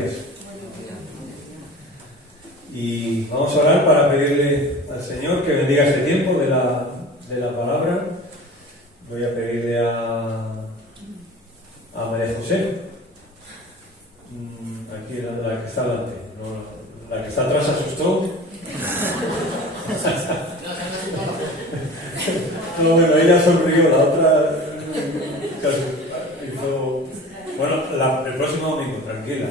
días. Y vamos a orar para pedirle al Señor que bendiga este tiempo de la palabra. Voy a pedirle a María José, aquí la que está delante, ¿no? La que está atrás asustó. No, bueno, ella sonrió, la otra hizo... Bueno, el próximo domingo, tranquila.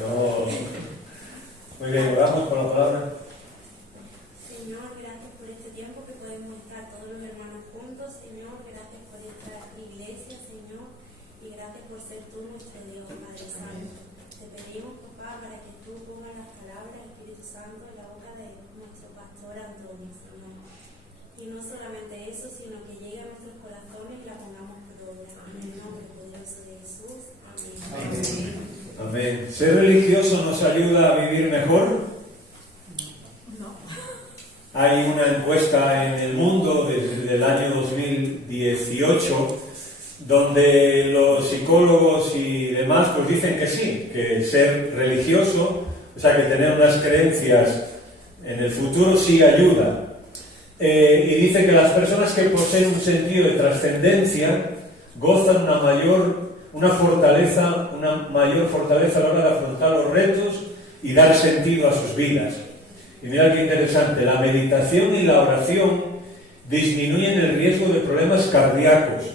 No. Muy bien, oramos por la palabra. Señor, gracias por este tiempo que podemos estar todos los hermanos juntos. Señor, gracias por esta iglesia, Señor, y gracias por ser tú nuestro Dios, Padre Santo. Te pedimos, papá, para que tú pongas las palabras, Espíritu Santo, en la boca de nuestro pastor Antonio, Señor. Y no solamente eso, sino que llegue a nuestros corazones y la pongamos por obra. En el nombre poderoso de Jesús. Amén. Amén. Amén. ¿Ser religioso nos ayuda a vivir mejor? No. Hay una encuesta en el mundo desde el año 2018 donde los psicólogos y demás pues dicen que sí, que ser religioso, o sea, que tener unas creencias en el futuro sí ayuda. Y dice que las personas que poseen un sentido de trascendencia gozan una mayor fortaleza a la hora de afrontar los retos y dar sentido a sus vidas. Y mirad qué interesante, la meditación y la oración disminuyen el riesgo de problemas cardíacos.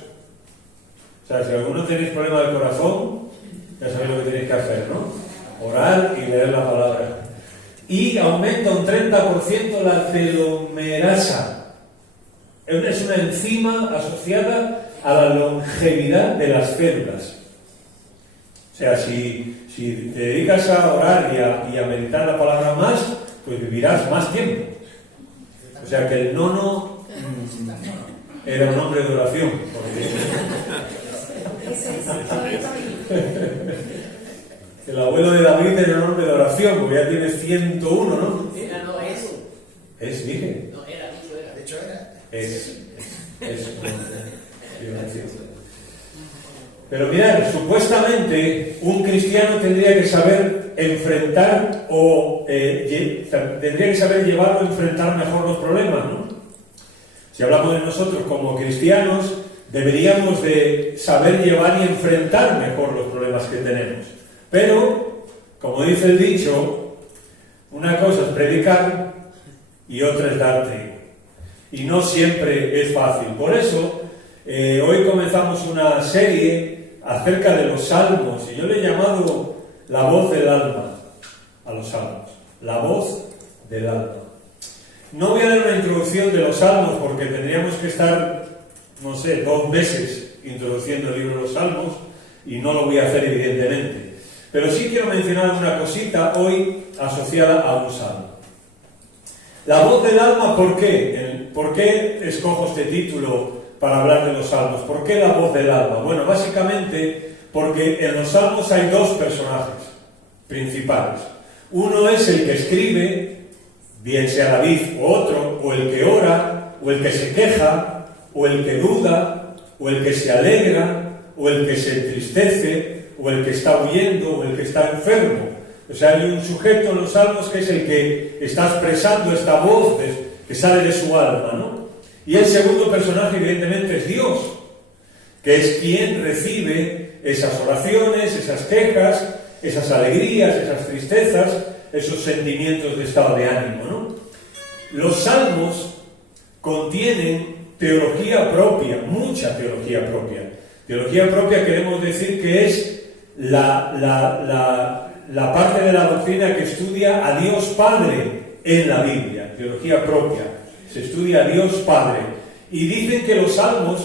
O sea, si alguno tenéis problema del corazón, ya sabéis lo que tenéis que hacer, ¿no? Orar y leer la palabra. Y aumenta un 30% la telomerasa. Es una enzima asociada a la longevidad de las células. O sea, si te dedicas a orar y a meditar la palabra más, pues vivirás más tiempo. O sea que el nono era un hombre de oración. El abuelo de David era un hombre de oración, porque ya tiene 101, ¿no? Era, no, es. Es, dije. No, era, dicho era. De hecho era. Es. Pero mirad, supuestamente un cristiano tendría que saber enfrentar tendría que saber llevar o enfrentar mejor los problemas, ¿no? Si hablamos de nosotros como cristianos, deberíamos de saber llevar y enfrentar mejor los problemas que tenemos. Pero, como dice el dicho, una cosa es predicar y otra es dar trigo. Y no siempre es fácil. Por eso, hoy comenzamos una serie acerca de los salmos, y yo le he llamado la voz del alma a los salmos. La voz del alma. No voy a dar una introducción de los salmos porque tendríamos que estar, 2 meses introduciendo el libro de los salmos, y no lo voy a hacer evidentemente. Pero sí quiero mencionar una cosita hoy asociada a un salmo. La voz del alma, ¿por qué? ¿Por qué escojo este título para hablar de los salmos? ¿Por qué la voz del alma? Bueno, básicamente porque en los salmos hay 2 personajes principales. Uno es el que escribe, bien sea David o otro, o el que ora, o el que se queja, o el que duda, o el que se alegra, o el que se entristece, o el que está huyendo, o el que está enfermo. O sea, hay un sujeto en los salmos que es el que está expresando esta voz que sale de su alma, ¿no? Y el segundo personaje, evidentemente, es Dios, que es quien recibe esas oraciones, esas quejas, esas alegrías, esas tristezas, esos sentimientos de estado de ánimo, ¿no? Los salmos contienen teología propia, mucha teología propia. Teología propia queremos decir que es la parte de la doctrina que estudia a Dios Padre en la Biblia, teología propia. Se estudia a Dios Padre. Y dicen que los salmos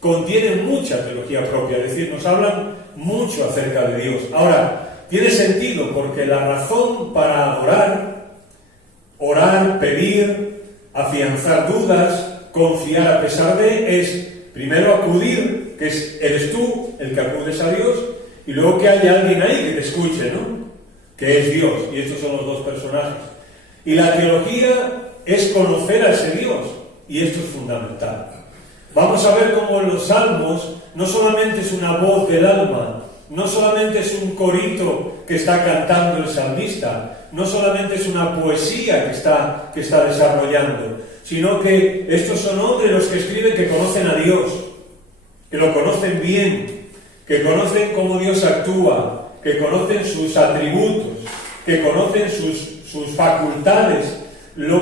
contienen mucha teología propia, es decir, nos hablan mucho acerca de Dios. Ahora, tiene sentido porque la razón para orar, pedir, afianzar dudas, confiar a pesar de, es primero acudir, que eres tú el que acudes a Dios, y luego que haya alguien ahí que te escuche, ¿no? Que es Dios, y estos son los 2 personajes. Y la teología es conocer a ese Dios, y esto es fundamental. Vamos a ver cómo en los salmos no solamente es una voz del alma no solamente es un corito que está cantando el salmista, no solamente es una poesía que está desarrollando, sino que estos son hombres los que escriben que conocen a Dios, que lo conocen bien, que conocen cómo Dios actúa, que conocen sus atributos, que conocen sus facultades,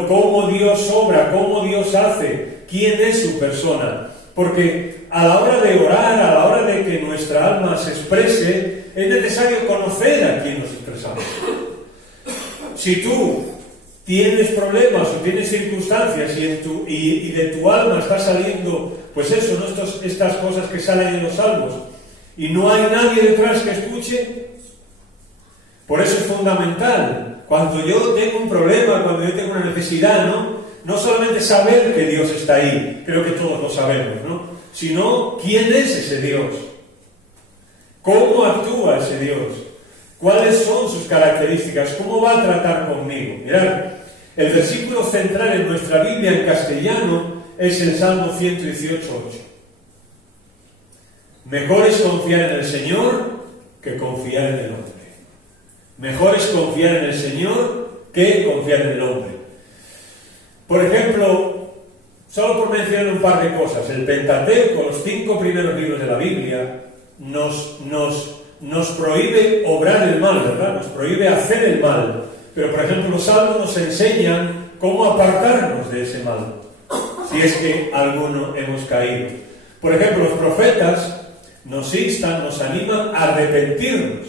cómo Dios obra, cómo Dios hace, quién es su persona. Porque a la hora de orar, a la hora de que nuestra alma se exprese, es necesario conocer a quién nos expresamos. Si tú tienes problemas o tienes circunstancias y de tu alma está saliendo, pues eso, ¿no? Estas cosas que salen en los salmos, y no hay nadie detrás que escuche, por eso es fundamental. Cuando yo tengo un problema, cuando yo tengo una necesidad, no solamente saber que Dios está ahí, creo que todos lo sabemos, ¿no? Sino quién es ese Dios, cómo actúa ese Dios, cuáles son sus características, cómo va a tratar conmigo. Mirad, el versículo central en nuestra Biblia en castellano es el Salmo 118:8. Mejor es confiar en el Señor que confiar en el hombre. Mejor es confiar en el Señor que confiar en el hombre. Por ejemplo, solo por mencionar un par de cosas, el Pentateuco, los 5 primeros libros de la Biblia, nos prohíbe obrar el mal, ¿verdad? Nos prohíbe hacer el mal. Pero, por ejemplo, los salmos nos enseñan cómo apartarnos de ese mal, si es que alguno hemos caído. Por ejemplo, los profetas nos instan, nos animan a arrepentirnos.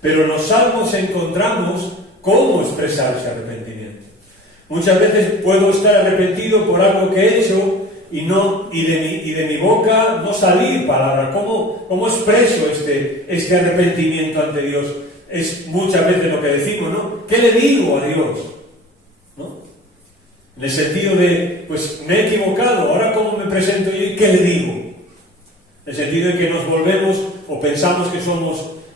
Pero en los salmos encontramos cómo expresar ese arrepentimiento. Muchas veces puedo estar arrepentido por algo que he hecho y de mi boca no salir palabra. ¿Cómo expreso este arrepentimiento ante Dios? Es muchas veces lo que decimos, ¿no? ¿Qué le digo a Dios? ¿No? En el sentido de, pues me he equivocado, ahora ¿cómo me presento yo y qué le digo? En el sentido de que nos volvemos o pensamos que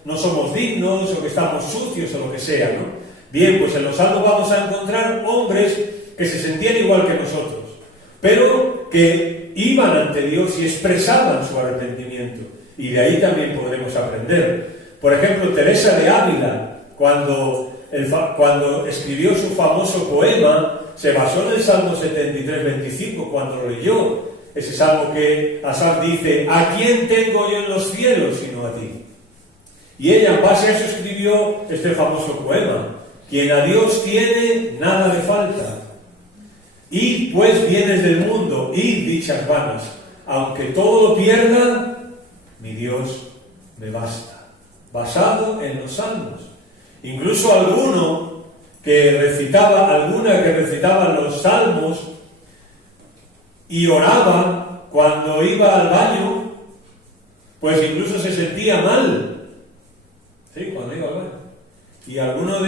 no somos dignos o que estamos sucios o lo que sea, ¿no? Bien, pues en los salmos vamos a encontrar hombres que se sentían igual que nosotros, pero que iban ante Dios y expresaban su arrepentimiento. Y de ahí también podremos aprender. Por ejemplo, Teresa de Ávila, cuando escribió su famoso poema, se basó en el Salmo 73:25, cuando lo leyó. Ese salmo que Asaf dice: ¿a quién tengo yo en los cielos sino a ti? Y ella, en base a eso, escribió este famoso poema: quien a Dios tiene, nada le falta. Id pues bienes del mundo, id dichas vanas, aunque todo lo pierda, mi Dios me basta. Basado en los salmos. Incluso alguna que recitaba los salmos y oraba cuando iba al baño, pues incluso se sentía mal. Sí, cuando iba al baño. Y alguno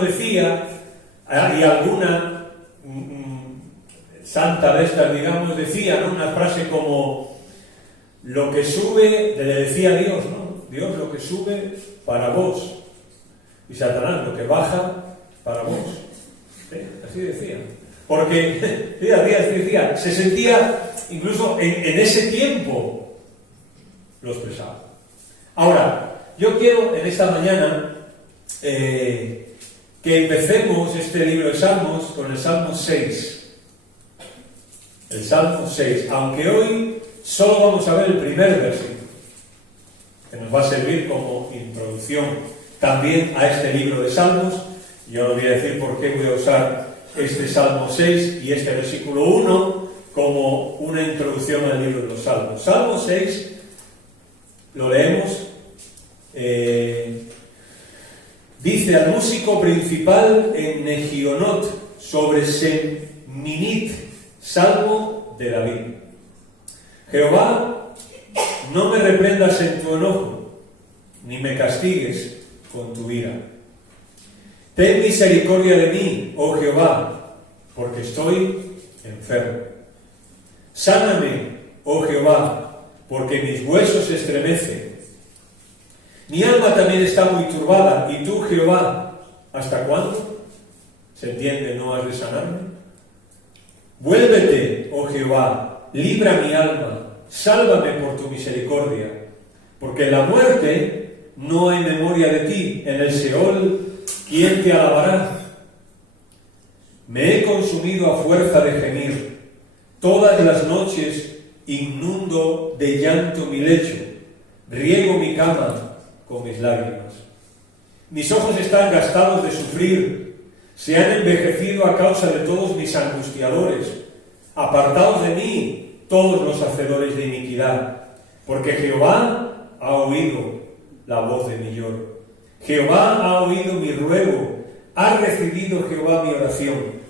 decía, y alguna santa de estas, digamos, decía, ¿no? Una frase como: lo que sube, le decía a Dios, ¿no? Dios, lo que sube para vos. Y Satanás, lo que baja para vos. ¿Sí? Así decía. Porque, decía, se sentía, incluso en ese tiempo, lo expresaba. Ahora, yo quiero en esta mañana que empecemos este libro de Salmos con el Salmo 6. El Salmo 6, aunque hoy solo vamos a ver el primer versículo, que nos va a servir como introducción también a este libro de Salmos. Yo no voy a decir por qué voy a usar este Salmo 6 y este versículo 1 como una introducción al libro de los Salmos. Salmo 6, lo leemos. Dice: al músico principal en Negionot, sobre Seminit, Salmo de David. Jehová, no me reprendas en tu enojo, ni me castigues con tu ira. Ten misericordia de mí, oh Jehová, porque estoy enfermo. Sáname, oh Jehová, porque mis huesos se estremecen. Mi alma también está muy turbada, y tú, Jehová, ¿hasta cuándo? ¿Se entiende? ¿No has de sanarme? Vuélvete, oh Jehová, libra mi alma, sálvame por tu misericordia, porque en la muerte no hay memoria de ti. En el Seol, ¿quién te alabará? Me he consumido a fuerza de gemir. Todas las noches inundo de llanto mi lecho. Riego mi cama con mis lágrimas. Mis ojos están gastados de sufrir. Se han envejecido a causa de todos mis angustiadores. Apartaos de mí, todos los hacedores de iniquidad. Porque Jehová ha oído la voz de mi lloro. Jehová ha oído mi ruego. Ha recibido Jehová mi oración.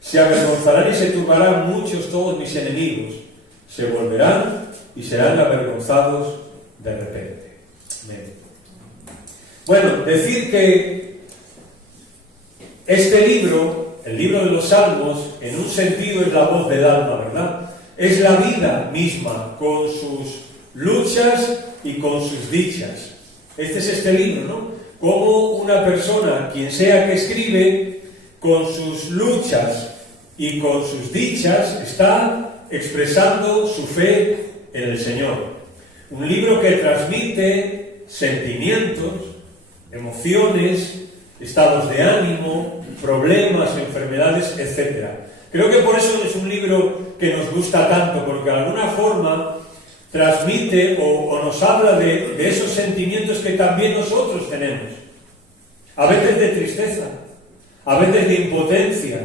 Se avergonzarán y se turbarán muchos todos mis enemigos. Se volverán y serán avergonzados de repente. Amén. Bueno, decir que este libro, el libro de los Salmos, en un sentido es la voz del alma, ¿verdad? Es la vida misma, con sus luchas y con sus dichas. Este es este libro, ¿no? Como una persona, quien sea que escribe, con sus luchas y con sus dichas, está expresando su fe en el Señor. Un libro que transmite sentimientos, emociones, estados de ánimo, problemas, enfermedades, etc. Creo que por eso es un libro que nos gusta tanto, porque de alguna forma transmite o nos habla de esos sentimientos que también nosotros tenemos. A veces de tristeza, a veces de impotencia,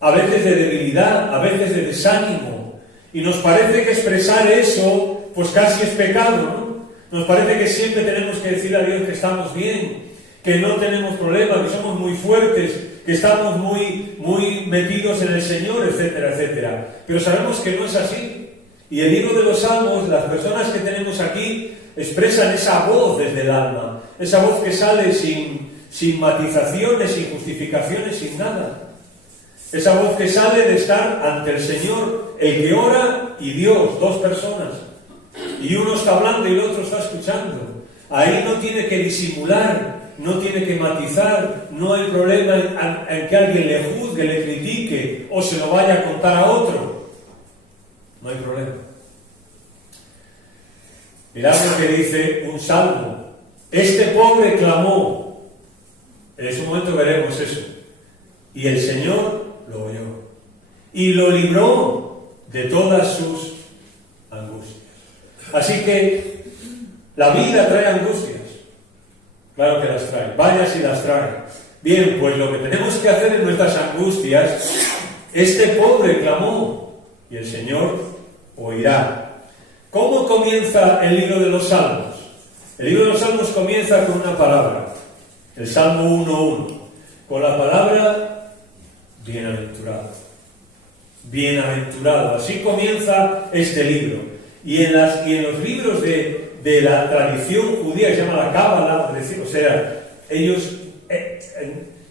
a veces de debilidad, a veces de desánimo. Y nos parece que expresar eso, pues casi es pecado, ¿no? Nos parece que siempre tenemos que decir a Dios que estamos bien, que no tenemos problemas, que somos muy fuertes, que estamos muy metidos en el Señor, etcétera, etcétera. Pero sabemos que no es así. Y el libro de los Salmos, las personas que tenemos aquí, expresan esa voz desde el alma, esa voz que sale sin matizaciones, sin justificaciones, sin nada. Esa voz que sale de estar ante el Señor, el que ora y Dios, dos personas. Y uno está hablando y el otro está escuchando. Ahí no tiene que disimular, no tiene que matizar, no hay problema en que alguien le juzgue, le critique o se lo vaya a contar a otro. No hay problema. Mirad lo que dice un salmo. Este pobre clamó. En ese momento veremos eso. Y el Señor lo oyó. Y lo libró de todas sus angustias. Así que la vida trae angustias. Claro que las trae. Vaya si las trae. Bien, pues lo que tenemos que hacer en nuestras angustias, este pobre clamó y el Señor oirá. ¿Cómo comienza el libro de los Salmos? El libro de los Salmos comienza con una palabra. El Salmo 1:1. Con la palabra bienaventurado. Bienaventurado. Así comienza este libro. Y en los libros de la tradición judía, que se llama la Cábala, o sea, ellos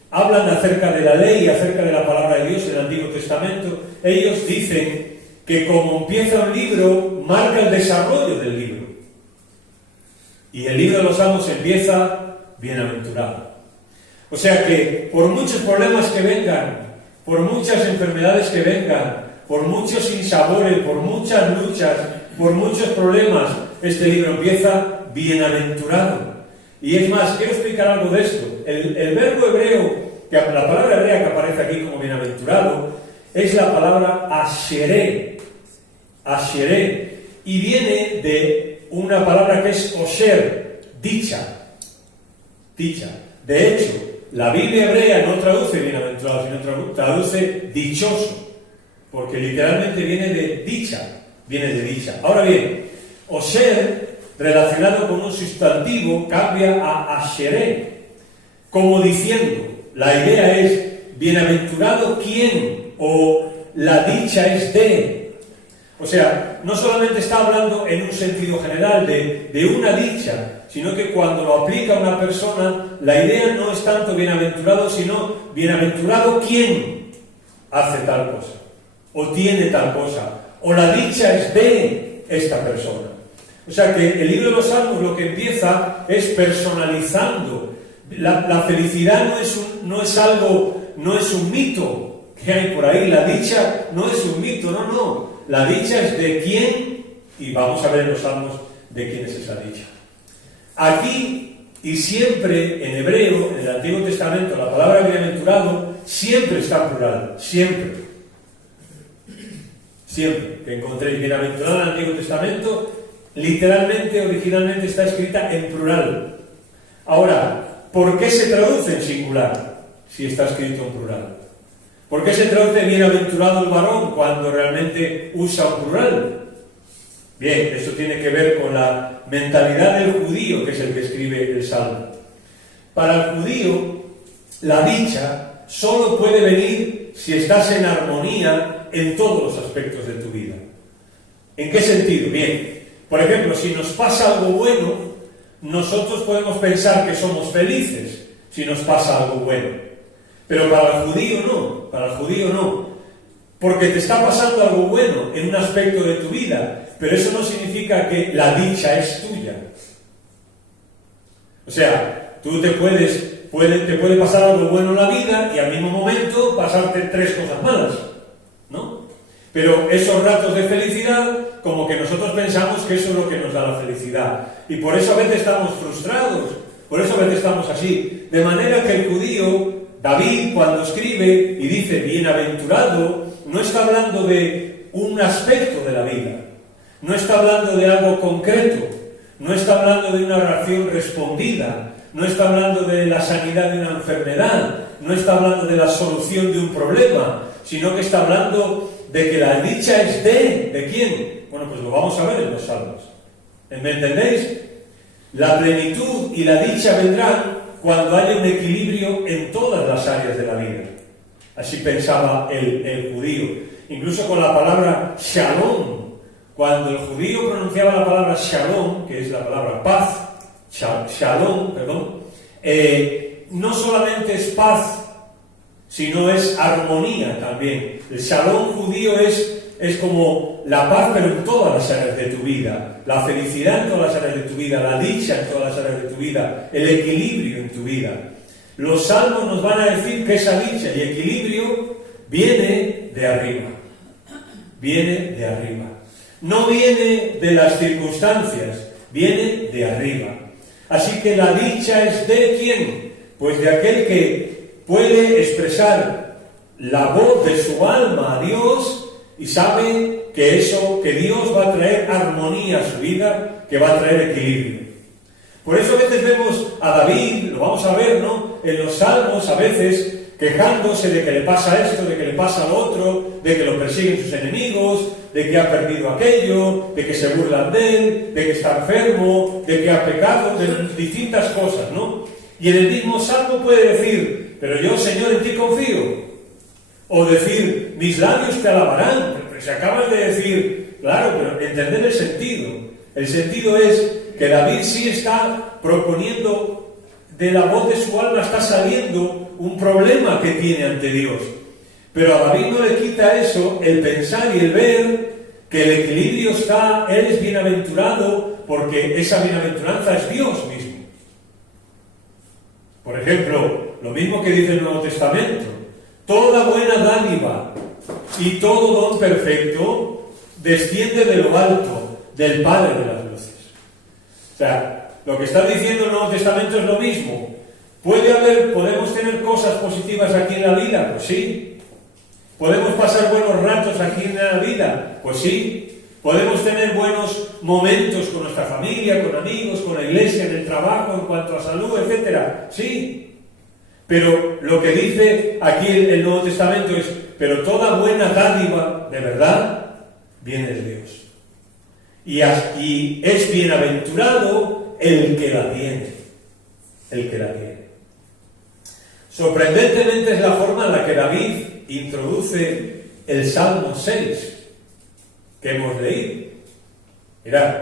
hablan acerca de la ley y acerca de la palabra de Dios en el Antiguo Testamento. Ellos dicen que como empieza un libro, marca el desarrollo del libro. Y el libro de los Salmos empieza bienaventurado. O sea que por muchos problemas que vengan, por muchas enfermedades que vengan, por muchos sinsabores, por muchas luchas, por muchos problemas, este libro empieza bienaventurado. Y es más, quiero explicar algo de esto. El verbo hebreo, la palabra hebrea que aparece aquí como bienaventurado, es la palabra asheré. Asheré. Y viene de una palabra que es osher, dicha. Dicha. De hecho, la Biblia hebrea no traduce bienaventurado, sino traduce dichoso. Porque literalmente viene de dicha. Viene de dicha. Ahora bien, osher, relacionado con un sustantivo, cambia a asheré. Como diciendo, la idea es, bienaventurado quién, o la dicha es de. O sea, no solamente está hablando en un sentido general de una dicha, sino que cuando lo aplica a una persona, la idea no es tanto bienaventurado, sino bienaventurado quién hace tal cosa, o tiene tal cosa, o la dicha es de esta persona. O sea que el libro de los Salmos lo que empieza es personalizando. La felicidad no es algo, no es un mito que hay por ahí. La dicha no es un mito, no. La dicha es de quién, y vamos a ver en los Salmos de quién es esa dicha. Aquí y siempre en hebreo, en el Antiguo Testamento, la palabra bienaventurado siempre está en plural, siempre. Siempre que encontréis bienaventurado en el Antiguo Testamento, literalmente, originalmente está escrita en plural. Ahora, ¿por qué se traduce en singular si está escrito en plural? ¿Por qué se traduce bienaventurado el varón cuando realmente usa un plural? Bien, eso tiene que ver con la mentalidad del judío, que es el que escribe el Salmo. Para el judío, la dicha solo puede venir si estás en armonía en todos los aspectos de tu vida. ¿En qué sentido? Bien, por ejemplo, si nos pasa algo bueno, nosotros podemos pensar que somos felices si nos pasa algo bueno. Pero para el judío no, para el judío no. Porque te está pasando algo bueno en un aspecto de tu vida, pero eso no significa que la dicha es tuya. O sea, tú te puede pasar algo bueno en la vida y al mismo momento pasarte 3 cosas malas, ¿no? Pero esos ratos de felicidad, como que nosotros pensamos que eso es lo que nos da la felicidad. Y por eso a veces estamos frustrados, por eso a veces estamos así. De manera que el judío, David, cuando escribe y dice bienaventurado, no está hablando de un aspecto de la vida, no está hablando de algo concreto, no está hablando de una oración respondida, no está hablando de la sanidad de una enfermedad, no está hablando de la solución de un problema, sino que está hablando de que la dicha es ¿de quién? Bueno, pues lo vamos a ver en los Salmos. ¿Me entendéis? La plenitud y la dicha vendrán cuando haya un equilibrio en todas las áreas de la vida. Así pensaba el judío. Incluso con la palabra shalom. Cuando el judío pronunciaba la palabra shalom, que es la palabra paz, shalom, perdón, no solamente es paz, sino es armonía también. El shalom judío es como la paz, pero en todas las áreas de tu vida, la felicidad en todas las áreas de tu vida, la dicha en todas las áreas de tu vida, el equilibrio en tu vida. Los salmos nos van a decir que esa dicha y equilibrio viene de arriba. Viene de arriba. No viene de las circunstancias, viene de arriba. Así que la dicha es ¿de quién? Pues de aquel que puede expresar la voz de su alma a Dios y sabe que Dios va a traer armonía a su vida, que va a traer equilibrio. Por eso a veces vemos a David, lo vamos a ver, ¿no?, en los salmos a veces quejándose de que le pasa esto, de que le pasa lo otro, de que lo persiguen sus enemigos, de que ha perdido aquello, de que se burlan de él, de que está enfermo, de que ha pecado, de distintas cosas, ¿no? Y en el mismo salmo puede decir, pero yo, Señor, en ti confío. O decir, mis labios te alabarán. Pero se acaba de decir, claro, pero entender el sentido. El sentido es que David sí está proponiendo, de la voz de su alma está saliendo un problema que tiene ante Dios. Pero a David no le quita eso el pensar y el ver que el equilibrio está, él es bienaventurado porque esa bienaventuranza es Dios mismo. Por ejemplo, lo mismo que dice el Nuevo Testamento, toda buena dádiva y todo don perfecto desciende de lo alto, del Padre de las luces. O sea, lo que está diciendo el Nuevo Testamento es lo mismo. ¿Podemos tener cosas positivas aquí en la vida? Pues sí. ¿Podemos pasar buenos ratos aquí en la vida? Pues sí. ¿Podemos tener buenos momentos con nuestra familia, con amigos, con la iglesia, en el trabajo, en cuanto a salud, etcétera? Sí. Pero lo que dice aquí el Nuevo Testamento es, pero toda buena dádiva, de verdad, viene de Dios. Y es bienaventurado el que la tiene. El que la tiene. Sorprendentemente es la forma en la que David introduce el Salmo 6 que hemos leído. Mirad,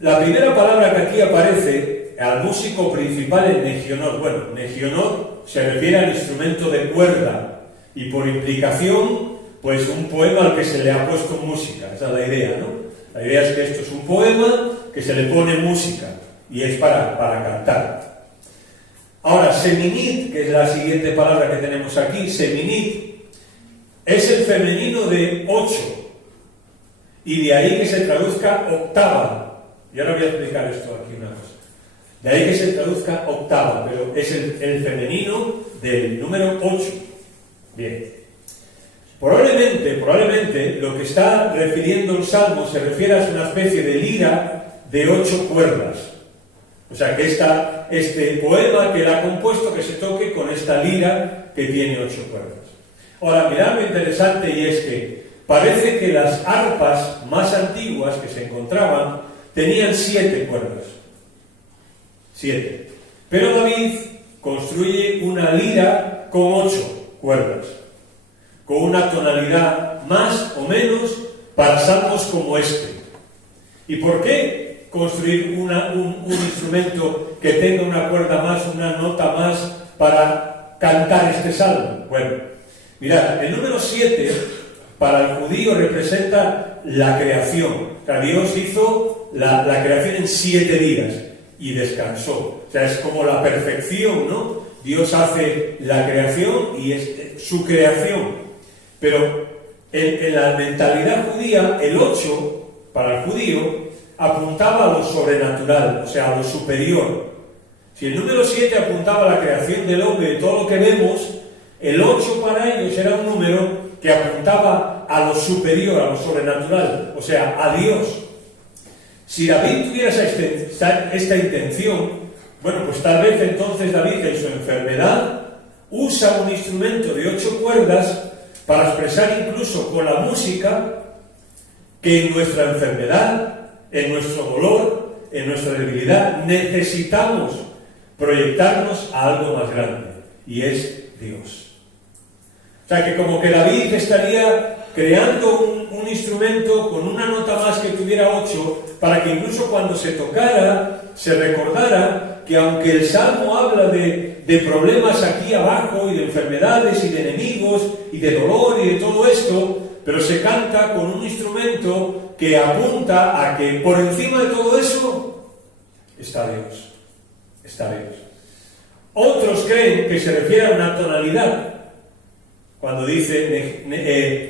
la primera palabra que aquí aparece al músico principal es Negionot. Bueno, Negionot se refiere al instrumento de cuerda y por implicación, pues un poema al que se le ha puesto música. Esa es la idea, ¿no? La idea es que esto es un poema que se le pone música y es para cantar. Ahora, seminit, que es la siguiente palabra que tenemos aquí, seminit, es el femenino de 8, y de ahí que se traduzca octava. Y ahora voy a explicar esto aquí una cosa. De ahí que se traduzca octava, pero es el femenino del número 8. Bien. Probablemente lo que está refiriendo el Salmo se refiere a una especie de lira de 8 cuerdas. O sea, que este poema que él ha compuesto, que se toque con esta lira que tiene 8 cuerdas. Ahora, mirad lo interesante, y es que parece que las arpas más antiguas que se encontraban tenían 7 cuerdas. 7. Pero David construye una lira con 8 cuerdas, con una tonalidad más o menos para salmos como este. ¿Y por qué construir un instrumento que tenga una cuerda más, una nota más para cantar este salmo? Bueno, mirad, el número 7 para el judío representa la creación. O sea, Dios hizo la creación en 7 días y descansó. O sea, es como la perfección, ¿no? Dios hace la creación y es su creación. Pero en la mentalidad judía, el 8, para el judío, apuntaba a lo sobrenatural, o sea, a lo superior. Si el número 7 apuntaba a la creación del hombre, de todo lo que vemos, el 8 para ellos era un número que apuntaba a lo superior, a lo sobrenatural, o sea, a Dios. Si David tuviera esta intención, bueno, pues tal vez entonces David en su enfermedad usa un instrumento de 8 cuerdas para expresar incluso con la música que en nuestra enfermedad, en nuestro dolor, en nuestra debilidad, necesitamos proyectarnos a algo más grande, y es Dios. O sea, que como que David estaría creando un instrumento con una nota más que tuviera 8, para que incluso cuando se tocara, se recordara que aunque el Salmo habla de problemas aquí abajo, y de enfermedades, y de enemigos, y de dolor, y de todo esto, pero se canta con un instrumento que apunta a que por encima de todo eso está Dios. Está Dios. Otros creen que se refiere a una tonalidad, cuando dice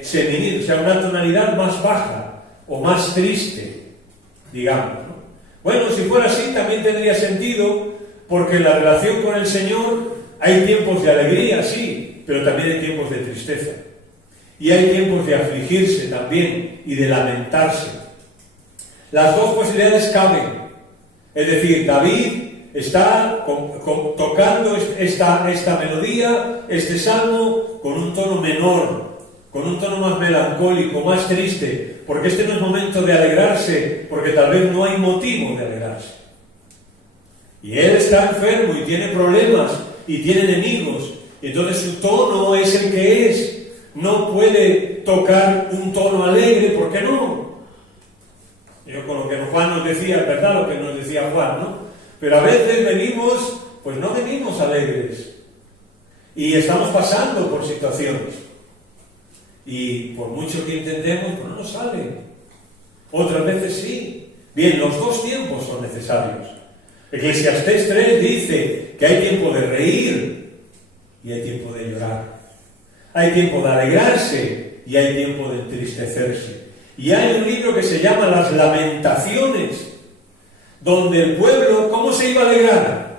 seminil, o sea, una tonalidad más baja o más triste, digamos, ¿no? Bueno, si fuera así también tendría sentido, porque en la relación con el Señor hay tiempos de alegría, sí, pero también hay tiempos de tristeza. Y hay tiempos de afligirse también y de lamentarse. Las dos posibilidades caben. Es decir, David está tocando esta melodía, este salmo, con un tono menor, con un tono más melancólico, más triste, porque este no es momento de alegrarse, porque tal vez no hay motivo de alegrarse. Y él está enfermo y tiene problemas y tiene enemigos, y entonces su tono es el que es. No puede tocar un tono alegre, ¿por qué no? Yo con lo que Juan nos decía, ¿verdad? Lo que nos decía Juan, ¿no? Pero a veces venimos, pues no venimos alegres. Y estamos pasando por situaciones. Y por mucho que intentemos, pues no nos sale. Otras veces sí. Bien, los dos tiempos son necesarios. Eclesiastés 3 dice que hay tiempo de reír y hay tiempo de llorar. Hay tiempo de alegrarse y hay tiempo de entristecerse. Y hay un libro que se llama Las Lamentaciones, donde el pueblo, ¿cómo se iba a alegrar?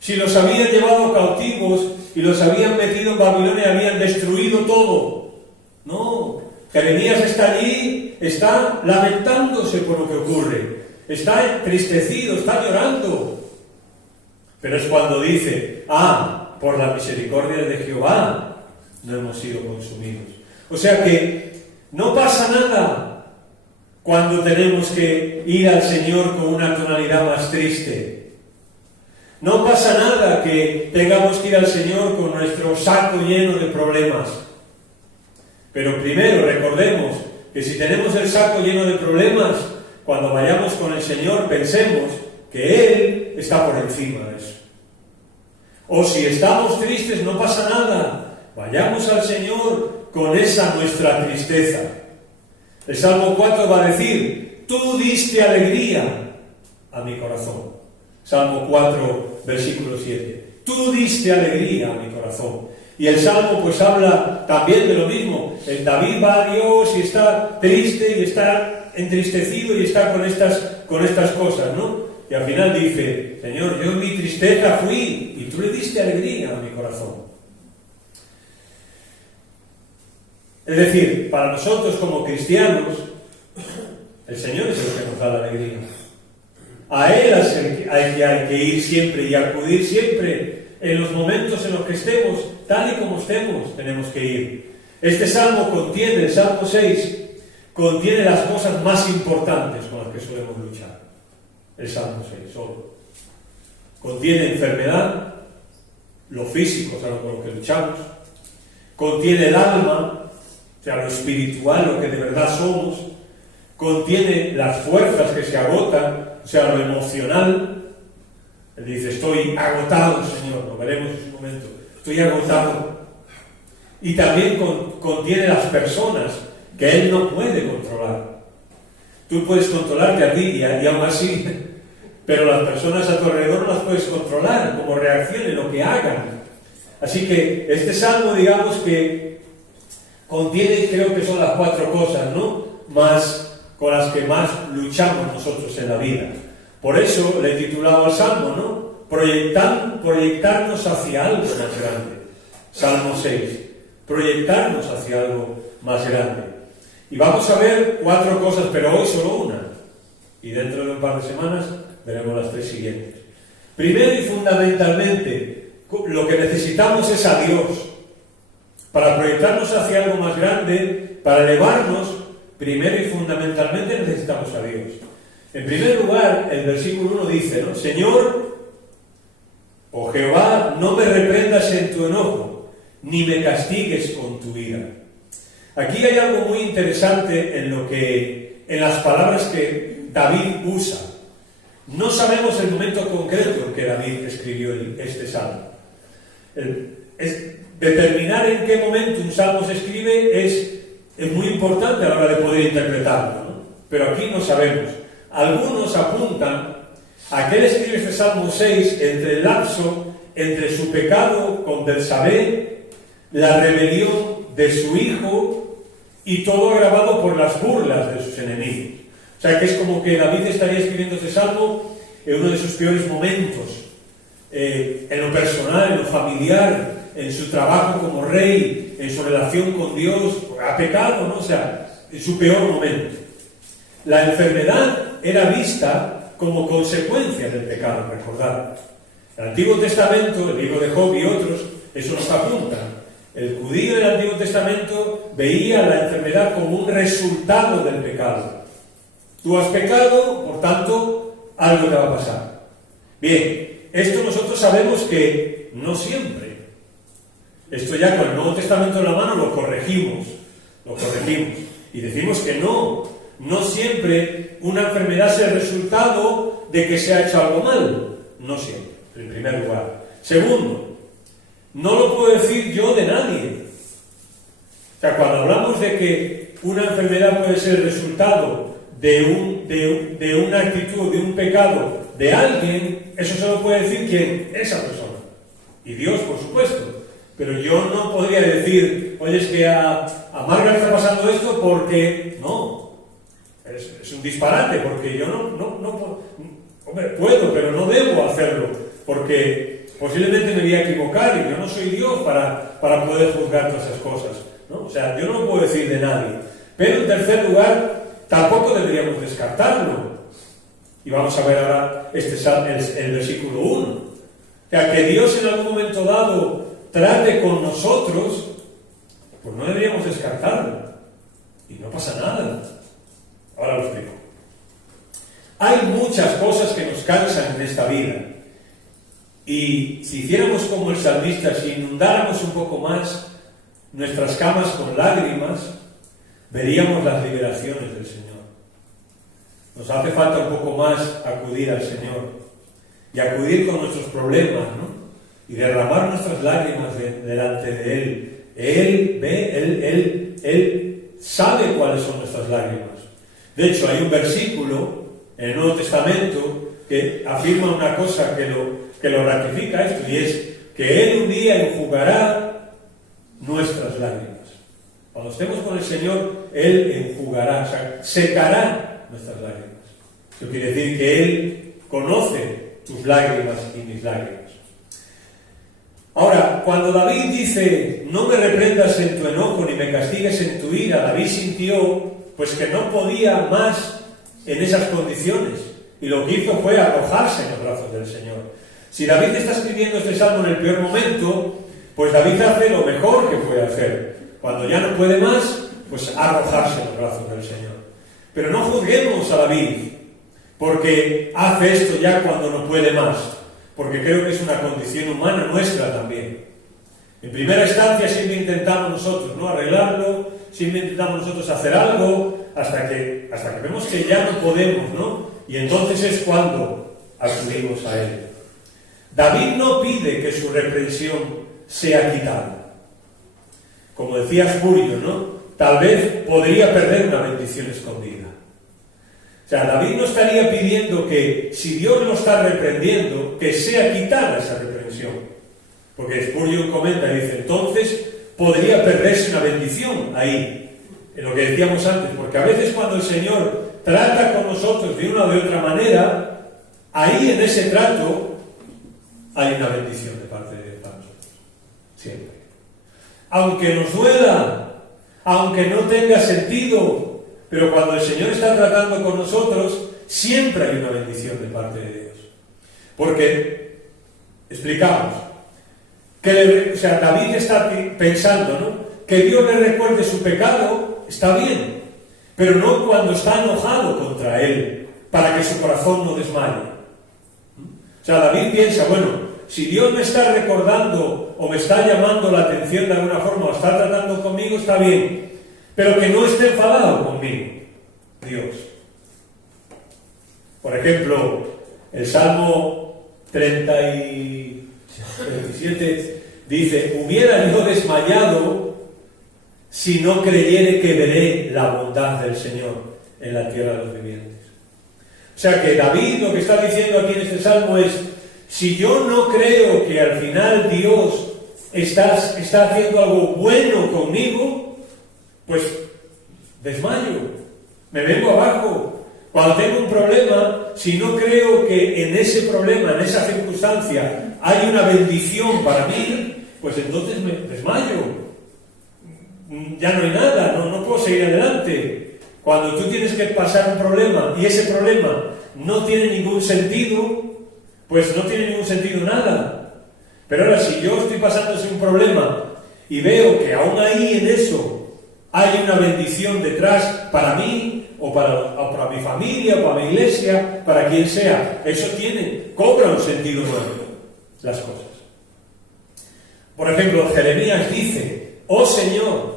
Si los habían llevado cautivos y los habían metido en Babilonia, habían destruido todo. No, Jeremías está allí, está lamentándose por lo que ocurre, está entristecido, está llorando. Pero es cuando dice, por la misericordia de Jehová no hemos sido consumidos. O sea que no pasa nada cuando tenemos que ir al Señor con una tonalidad más triste. No pasa nada que tengamos que ir al Señor con nuestro saco lleno de problemas. Pero primero recordemos que si tenemos el saco lleno de problemas, cuando vayamos con el Señor pensemos que Él está por encima de eso. O si estamos tristes, no pasa nada. Vayamos al Señor con esa nuestra tristeza. El Salmo 4 va a decir, tú diste alegría a mi corazón. Salmo 4, versículo 7. Tú diste alegría a mi corazón. Y el Salmo pues habla también de lo mismo. El David va a Dios y está triste y está entristecido y está con estas con estas cosas, ¿no? Y al final dice, Señor, yo en mi tristeza fui y tú le diste alegría a mi corazón. Es decir, para nosotros como cristianos, el Señor es el que nos da la alegría. A Él hay que ir siempre y acudir siempre en los momentos en los que estemos, tal y como estemos, tenemos que ir. Este salmo contiene, el Salmo 6, contiene las cosas más importantes con las que solemos luchar. El Salmo 6 solo. Contiene enfermedad, lo físico, o sea, con lo que luchamos. Contiene el alma, o sea, lo espiritual, lo que de verdad somos. Contiene las fuerzas que se agotan, o sea, lo emocional. Él dice, estoy agotado, Señor, lo veremos en un momento. Estoy agotado. Y también contiene las personas que Él no puede controlar. Tú puedes controlarte a ti y aún así, pero las personas a tu alrededor no las puedes controlar, cómo reaccionen, lo que hagan. Así que este salmo, digamos que contiene, creo que son las 4 cosas, ¿no? Más con las que más luchamos nosotros en la vida. Por eso le he titulado al salmo, ¿no? Proyectarnos hacia algo más grande. Salmo 6. Proyectarnos hacia algo más grande. Y vamos a ver 4 cosas, pero hoy solo una. Y dentro de un par de semanas veremos las 3 siguientes. Primero y fundamentalmente, lo que necesitamos es a Dios. Para proyectarnos hacia algo más grande, para elevarnos, primero y fundamentalmente necesitamos a Dios. En primer lugar, el versículo 1 dice, ¿no? Señor, oh Jehová, no me reprendas en tu enojo, ni me castigues con tu ira. Aquí hay algo muy interesante en las palabras que David usa. No sabemos el momento concreto en que David escribió este salmo. Determinar en qué momento un salmo se escribe es muy importante a la hora de poder interpretarlo, ¿no? Pero aquí no sabemos. Algunos apuntan a que él escribe este Salmo 6 entre el lapso entre su pecado con Betsabé, la rebelión de su hijo y todo agravado por las burlas de sus enemigos. O sea que es como que David estaría escribiendo este salmo en uno de sus peores momentos, en lo personal, en lo familiar, en su trabajo como rey, en su relación con Dios, ha pecado, ¿no? O sea, en su peor momento. La enfermedad era vista como consecuencia del pecado, recordad. El Antiguo Testamento, el libro de Job y otros, eso nos apunta. El judío del Antiguo Testamento veía la enfermedad como un resultado del pecado. Tú has pecado, por tanto, algo te va a pasar. Bien, esto nosotros sabemos que no siempre. Esto ya con el Nuevo Testamento en la mano lo corregimos. Y decimos que no siempre una enfermedad es el resultado de que se ha hecho algo mal. No siempre, en primer lugar. Segundo, no lo puedo decir yo de nadie. O sea, cuando hablamos de que una enfermedad puede ser el resultado de una actitud, de un pecado de alguien, eso solo puede decir quién, esa persona. Y Dios, por supuesto. Pero yo no podría decir, oye, es que a Marga le está pasando esto porque... No, es un disparate, porque yo no hombre, puedo, pero no debo hacerlo, porque posiblemente me voy a equivocar y yo no soy Dios para poder juzgar todas esas cosas, ¿no? O sea, yo no lo puedo decir de nadie. Pero en tercer lugar, tampoco deberíamos descartarlo. Y vamos a ver ahora el versículo 1. O sea, que Dios en algún momento dado trate con nosotros, pues no deberíamos descartarlo. Y no pasa nada. Ahora lo explico. Hay muchas cosas que nos cansan en esta vida. Y si hiciéramos como el salmista, si inundáramos un poco más nuestras camas con lágrimas, veríamos las liberaciones del Señor. Nos hace falta un poco más acudir al Señor y acudir con nuestros problemas, ¿no? Y derramar nuestras lágrimas delante de Él. Él ve, Él sabe cuáles son nuestras lágrimas. De hecho, hay un versículo en el Nuevo Testamento que afirma una cosa que lo ratifica esto, y es que Él un día enjugará nuestras lágrimas. Cuando estemos con el Señor, Él enjugará, o sea, secará nuestras lágrimas. Esto quiere decir que Él conoce tus lágrimas y mis lágrimas. Ahora, cuando David dice, no me reprendas en tu enojo ni me castigues en tu ira, David sintió pues que no podía más en esas condiciones, y lo que hizo fue arrojarse en los brazos del Señor. Si David está escribiendo este salmo en el peor momento, pues David hace lo mejor que puede hacer. Cuando ya no puede más, pues arrojarse en los brazos del Señor. Pero no juzguemos a David porque hace esto ya cuando no puede más, porque creo que es una condición humana nuestra también. En primera instancia siempre intentamos nosotros, ¿no?, arreglarlo, siempre intentamos nosotros hacer algo, hasta que vemos que ya no podemos, ¿no? Y entonces es cuando acudimos a Él. David no pide que su reprensión sea quitada. Como decía Spurgeon, ¿no?, tal vez podría perder una bendición escondida. O sea, David no estaría pidiendo que, si Dios lo está reprendiendo, que sea quitada esa reprensión. Porque Spurgeon comenta y dice, entonces podría perderse una bendición ahí, en lo que decíamos antes, porque a veces cuando el Señor trata con nosotros de una o de otra manera, ahí en ese trato hay una bendición de parte de Dios para nosotros. Siempre. Aunque nos duela, aunque no tenga sentido, pero cuando el Señor está tratando con nosotros, siempre hay una bendición de parte de Dios. Porque, explicamos, David está pensando, ¿no?, que Dios le recuerde su pecado, está bien, pero no cuando está enojado contra él, para que su corazón no desmaye. O sea, David piensa, bueno, si Dios me está recordando o me está llamando la atención de alguna forma o está tratando conmigo, está bien, pero que no esté enfadado conmigo, Dios. Por ejemplo, el Salmo 37 dice, hubiera yo desmayado si no creyere que veré la bondad del Señor en la tierra de los vivientes. O sea que David lo que está diciendo aquí en este Salmo es, si yo no creo que al final Dios está haciendo algo bueno conmigo, pues desmayo, me vengo abajo. Cuando tengo un problema, si no creo que en ese problema, en esa circunstancia, hay una bendición para mí, pues entonces me desmayo. Ya no hay nada, no puedo seguir adelante. Cuando tú tienes que pasar un problema y ese problema no tiene ningún sentido, pues no tiene ningún sentido nada. Pero ahora, si yo estoy pasándose un problema y veo que aún ahí en eso hay una bendición detrás para mí, o para mi familia, o para mi iglesia, para quien sea, eso cobra un sentido nuevo, las cosas. Por ejemplo, Jeremías dice, oh Señor,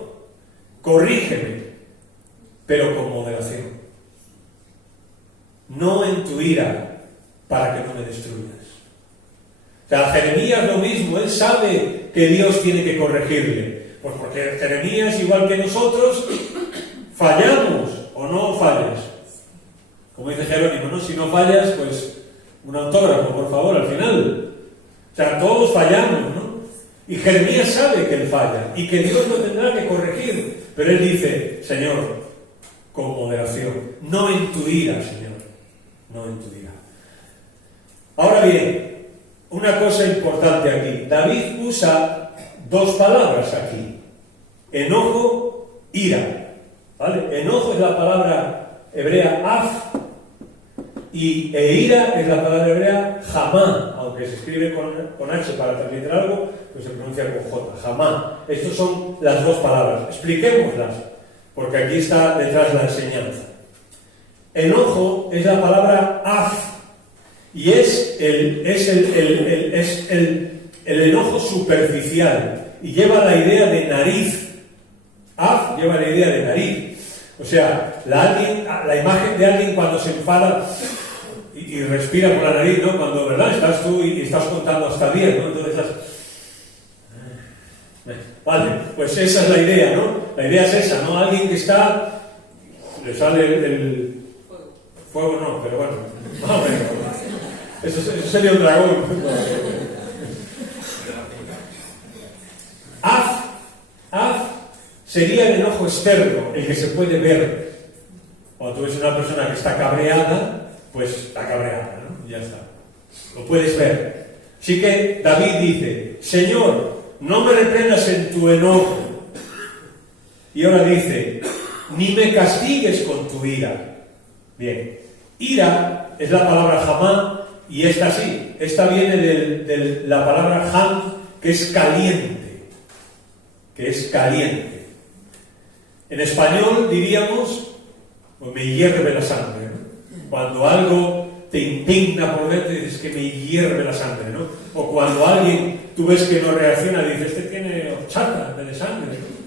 corrígeme, pero con moderación. No en tu ira, para que no me destruyas. O sea, Jeremías lo mismo, él sabe que Dios tiene que corregirle. Pues porque Jeremías, igual que nosotros, fallamos o no fallas. Como dice Jerónimo, ¿no? Si no fallas, pues un autógrafo, por favor, al final. O sea, todos fallamos, ¿no? Y Jeremías sabe que él falla y que Dios lo tendrá que corregir. Pero él dice, Señor, con moderación, no en tu ira, Señor, no en tu ira. Ahora bien, una cosa importante aquí. David usa dos palabras aquí. Enojo, ira. ¿Vale? Enojo es la palabra hebrea af e ira es la palabra hebrea jamá. Aunque se escribe con H para transliterar algo, pues se pronuncia con J. Jamá. Estas son las dos palabras. Expliquémoslas, porque aquí está detrás la enseñanza. Enojo es la palabra af y es el enojo superficial y lleva la idea de nariz. Af lleva la idea de nariz. O sea, la imagen de alguien cuando se enfada y respira por la nariz, ¿no? Cuando, ¿verdad? Estás tú y estás contando hasta 10, ¿no? Entonces estás... Vale, pues esa es la idea, ¿no? La idea es esa, ¿no? Alguien que está... Le sale el... Fuego no, pero bueno. Vamos a ver. Eso sería un dragón. Af sería el enojo externo, el que se puede ver. Cuando tú ves una persona que está cabreada, pues está cabreada, ¿no? Ya está. Lo puedes ver. Así que David dice, Señor, no me reprendas en tu enojo. Y ahora dice, ni me castigues con tu ira. Bien, ira es la palabra jamá, y esta sí, esta viene de la palabra ham, que es caliente. En español diríamos, pues me hierve la sangre, ¿no? Cuando algo te indigna por dentro, dices que me hierve la sangre, ¿no? O cuando alguien, tú ves que no reacciona, dices, este tiene horchata de sangre, ¿no?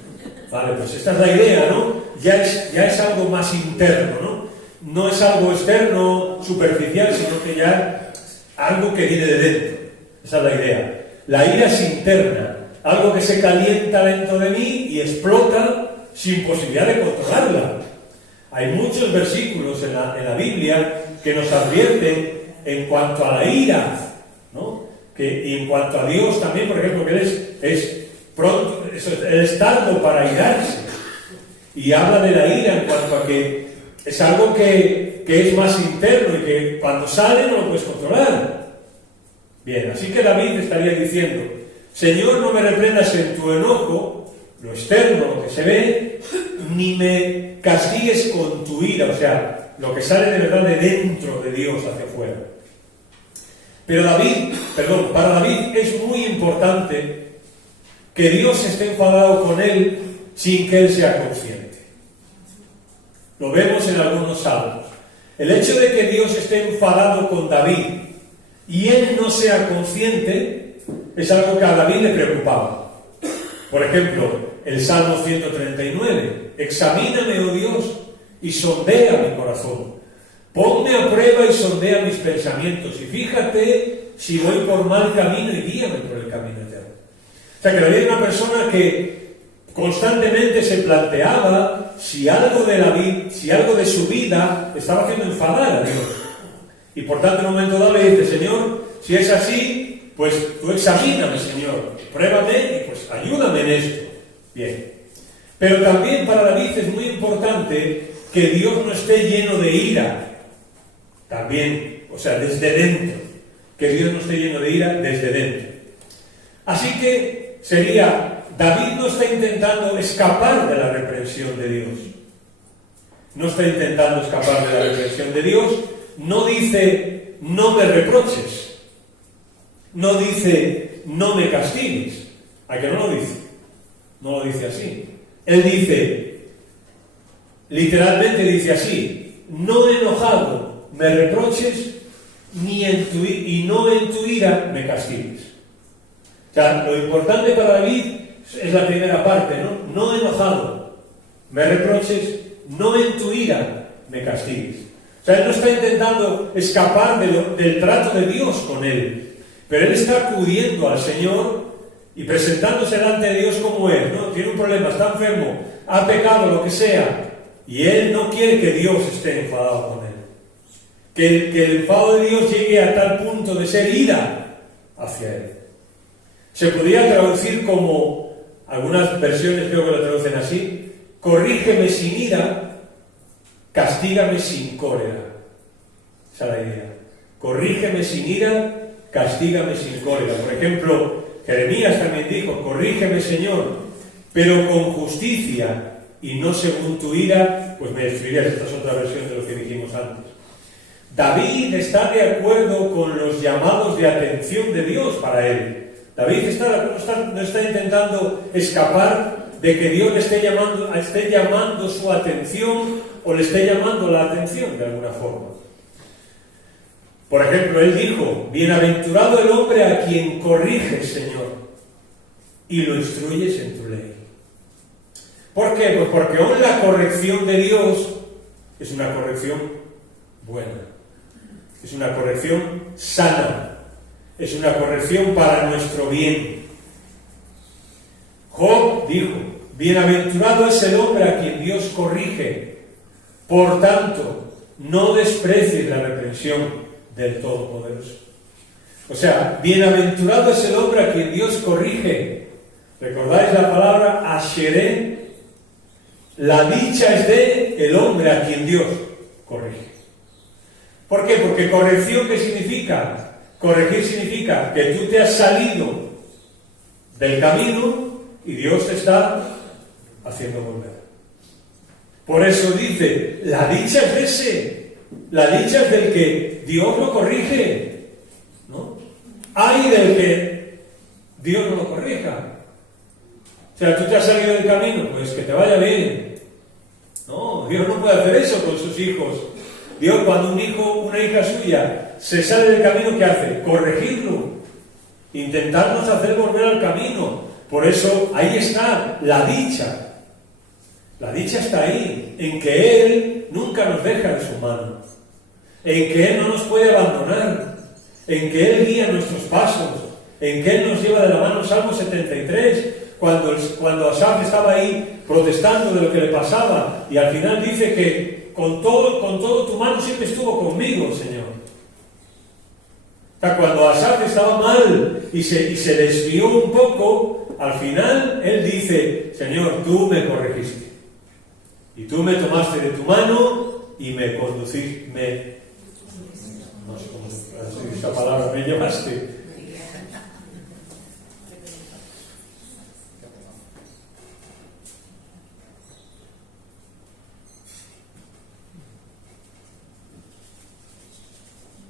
Vale, pues esta es la idea, ¿no? Ya es algo más interno, ¿no? No es algo externo, superficial, sino que ya algo que viene de dentro. Esa es la idea. La ira es interna, algo que se calienta dentro de mí y explota sin posibilidad de controlarla. Hay muchos versículos en la Biblia que nos advierten en cuanto a la ira, ¿no? Y en cuanto a Dios también, por ejemplo, que Él es tardo para irarse. Y habla de la ira en cuanto a que es algo que es más interno y que cuando sale no lo puedes controlar. Bien, así que David estaría diciendo, Señor, no me reprendas en tu enojo, lo externo, lo que se ve, ni me castigues con tu ira, o sea, lo que sale de verdad de dentro de Dios hacia afuera. Pero para David es muy importante que Dios esté enfadado con él sin que él sea consciente. Lo vemos en algunos salmos. El hecho de que Dios esté enfadado con David y él no sea consciente es algo que a David le preocupaba. Por ejemplo, el Salmo 139. Examíname, oh Dios, y sondea mi corazón. Ponme a prueba y sondea mis pensamientos. Y fíjate si voy por mal camino y guíame por el camino eterno. O sea, que David era una persona que constantemente se planteaba si algo de su vida estaba haciendo enfadar a Dios. Y por tanto, en un momento dado le dice, Señor, si es así, pues tú examíname, Señor, pruébame y pues ayúdame en esto. Bien. Pero también para David es muy importante que Dios no esté lleno de ira. También, o sea, desde dentro. Que Dios no esté lleno de ira desde dentro. Así que sería, David no está intentando escapar de la reprensión de Dios. No está intentando escapar de la reprensión de Dios. No dice, no me reproches. No dice, no me castigues. ¿A que no lo dice? No lo dice así. Él dice, literalmente dice así, no enojado me reproches, y no en tu ira me castigues. O sea, lo importante para David es la primera parte, ¿no? No enojado me reproches, no en tu ira me castigues. O sea, él no está intentando escapar del trato de Dios con él, pero él está acudiendo al Señor y presentándose delante de Dios como es, ¿no? Tiene un problema, está enfermo, ha pecado, lo que sea, y él no quiere que Dios esté enfadado con él. Que el enfado de Dios llegue a tal punto de ser ira hacia él. Se podría traducir como, algunas versiones creo que lo traducen así, corrígeme sin ira, castígame sin cólera. Esa es la idea. Corrígeme sin ira, castígame sin cólera. Por ejemplo, Jeremías también dijo, corrígeme, Señor, pero con justicia y no según tu ira, pues me destruirás. Esta es otra versión de lo que dijimos antes. David está de acuerdo con los llamados de atención de Dios para él. David no está intentando escapar de que Dios le esté llamando su atención o le esté llamando la atención de alguna forma. Por ejemplo, él dijo, bienaventurado el hombre a quien corriges, Señor, y lo instruyes en tu ley. ¿Por qué? Pues porque aún la corrección de Dios es una corrección buena, es una corrección sana, es una corrección para nuestro bien. Job dijo, bienaventurado es el hombre a quien Dios corrige, por tanto, no desprecies la reprensión del Todopoderoso. O sea, bienaventurado es el hombre a quien Dios corrige. ¿Recordáis la palabra asheré? La dicha es de el hombre a quien Dios corrige. ¿Por qué? Porque corrección, ¿qué significa? Corregir significa que tú te has salido del camino y Dios te está haciendo volver. Por eso dice, la dicha es de ese, la dicha es del que Dios lo corrige, ¿no? Hay del que Dios no lo corrija. O sea, tú te has salido del camino, pues que te vaya bien. No, Dios no puede hacer eso con sus hijos. Dios, cuando un hijo, una hija suya se sale del camino, ¿qué hace? Corregirlo, intentarnos hacer volver al camino. Por eso ahí está la dicha. La dicha está ahí, en que Él nunca nos deja de su mano, en que Él no nos puede abandonar, en que Él guía nuestros pasos, en que Él nos lleva de la mano. Salmo 73, cuando Asaf estaba ahí protestando de lo que le pasaba, y al final dice que con todo tu mano siempre estuvo conmigo, Señor. O sea, cuando Asaf estaba mal y se desvió un poco, al final Él dice, Señor, tú me corregiste. Y tú me tomaste de tu mano y me conduciste, no sé cómo decir esa palabra, me llevaste.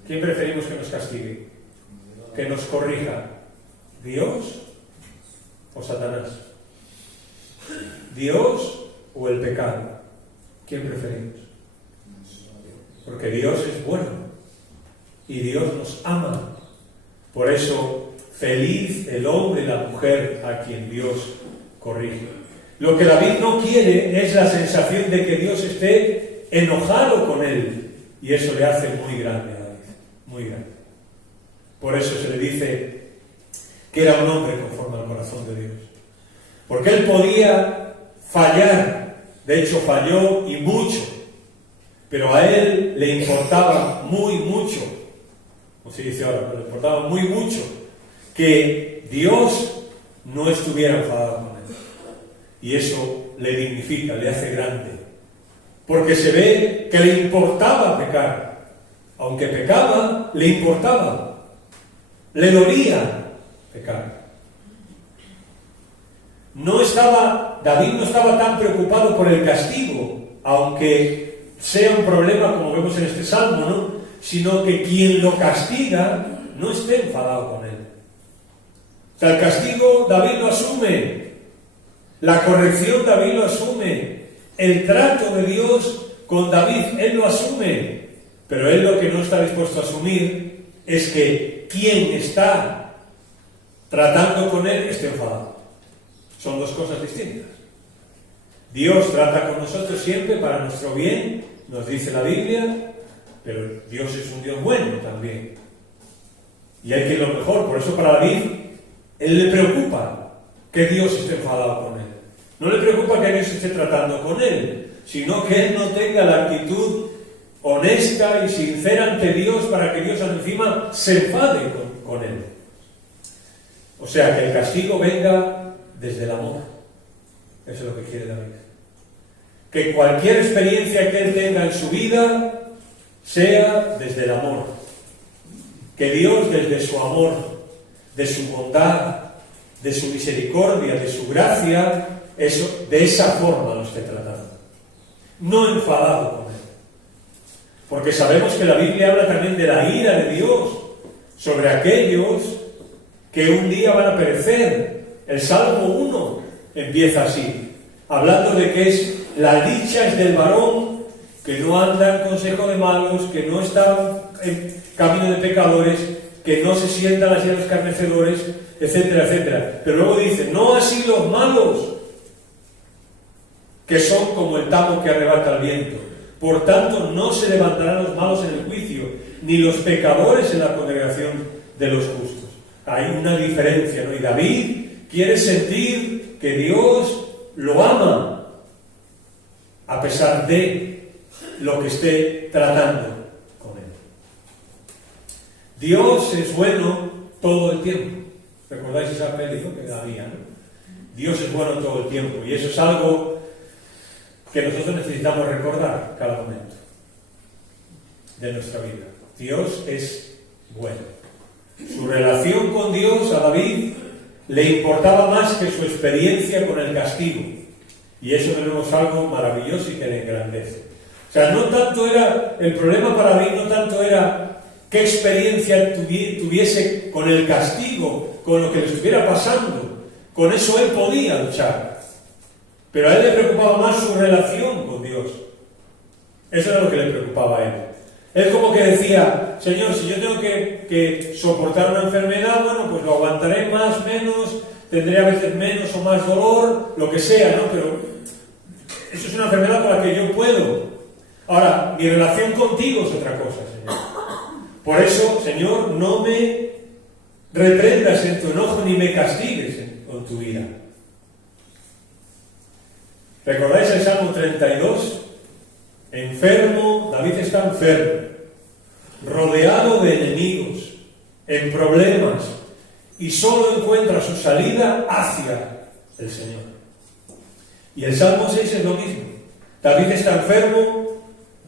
¿Quién preferimos que nos castigue? ¿Que nos corrija? ¿Dios o Satanás? ¿Dios o el pecado? ¿Quién preferimos? Porque Dios es bueno y Dios nos ama. Por eso, feliz el hombre y la mujer a quien Dios corrige. Lo que David no quiere es la sensación de que Dios esté enojado con él, y eso le hace muy grande a David, muy grande. Por eso se le dice que era un hombre conforme al corazón de Dios, porque él podía fallar. De hecho, falló y mucho, pero a él le importaba mucho, como se dice ahora, pero le importaba muy mucho que Dios no estuviera enfadado con él. Y eso le dignifica, le hace grande, porque se ve que le importaba pecar. Aunque pecaba, le importaba, le dolía pecar. David no estaba tan preocupado por el castigo, aunque sea un problema como vemos en este salmo, ¿no? Sino que quien lo castiga no esté enfadado con él. O sea, el castigo David lo asume, la corrección David lo asume, el trato de Dios con David él lo asume, pero él lo que no está dispuesto a asumir es que quien está tratando con él esté enfadado. Son dos cosas distintas. Dios trata con nosotros siempre para nuestro bien, nos dice la Biblia, pero Dios es un Dios bueno también. Y hay que ir lo mejor. Por eso para David, él le preocupa que Dios esté enfadado con él. No le preocupa que Dios esté tratando con él, sino que él no tenga la actitud honesta y sincera ante Dios para que Dios encima se enfade con él. O sea, que el castigo venga desde el amor. Eso es lo que quiere David. Que cualquier experiencia que él tenga en su vida sea desde el amor. Que Dios desde su amor, de su bondad, de su misericordia, de su gracia, de esa forma lo esté tratando. No enfadado con él. Porque sabemos que la Biblia habla también de la ira de Dios sobre aquellos que un día van a perecer. El Salmo 1 empieza así, hablando de que la dicha es del varón que no anda en consejo de malos, que no está en camino de pecadores, que no se sienta a la silla de los escarnecedores, etcétera, etcétera. Pero luego dice, no así los malos, que son como el tamo que arrebata el viento. Por tanto, no se levantarán los malos en el juicio, ni los pecadores en la congregación de los justos. Hay una diferencia, ¿no? Y David quiere sentir que Dios lo ama, a pesar de lo que esté tratando con él. Dios es bueno todo el tiempo. ¿Recordáis esa peli que había, no? Dios es bueno todo el tiempo, y eso es algo que nosotros necesitamos recordar cada momento de nuestra vida. Dios es bueno. Su relación con Dios a David le importaba más que su experiencia con el castigo. Y eso tenemos algo maravilloso y que le engrandece. O sea, no tanto era, el problema para David no tanto era qué experiencia tuviese con el castigo, con lo que le estuviera pasando. Con eso él podía luchar. Pero a él le preocupaba más su relación con Dios. Eso era lo que le preocupaba a él. Él como que decía, Señor, si yo tengo que soportar una enfermedad, bueno, pues lo aguantaré más, menos, tendré a veces menos o más dolor, lo que sea, ¿no? Pero eso es una enfermedad con la que yo puedo. Ahora, mi relación contigo es otra cosa, Señor. Por eso, Señor, no me reprendas en tu enojo ni me castigues con tu ira. ¿Recordáis el Salmo 32? Enfermo, David está enfermo, rodeado de enemigos, en problemas, y solo encuentra su salida hacia el Señor. Y el Salmo 6 es lo mismo. David está enfermo,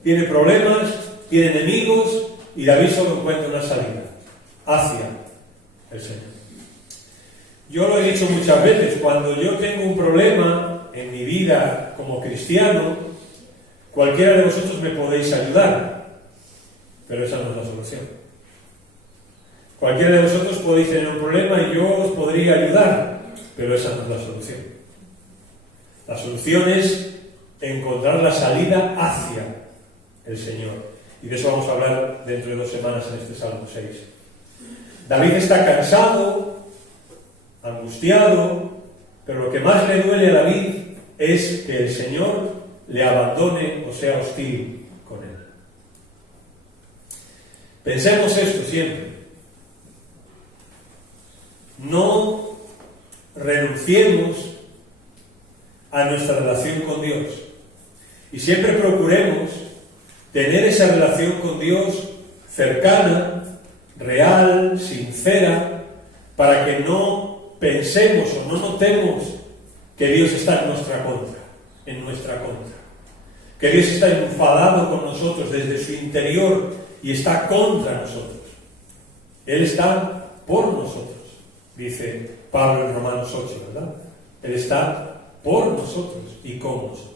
tiene problemas, tiene enemigos, y David solo encuentra una salida hacia el Señor. Yo lo he dicho muchas veces, cuando yo tengo un problema en mi vida como cristiano, cualquiera de vosotros me podéis ayudar, pero esa no es la solución. Cualquiera de vosotros podéis tener un problema y yo os podría ayudar, pero esa no es la solución. La solución es encontrar la salida hacia el Señor. Y de eso vamos a hablar dentro de 2 semanas en este Salmo 6. David está cansado, angustiado, pero lo que más le duele a David es que el Señor le abandone o sea hostil con él. Pensemos esto siempre. No renunciemos a nuestra relación con Dios. Y siempre procuremos tener esa relación con Dios cercana, real, sincera, para que no pensemos o no notemos que Dios está en nuestra contra. Que Dios está enfadado con nosotros desde su interior y está contra nosotros. Él está por nosotros, dice Pablo en Romanos 8, ¿verdad? Él está por nosotros y con nosotros.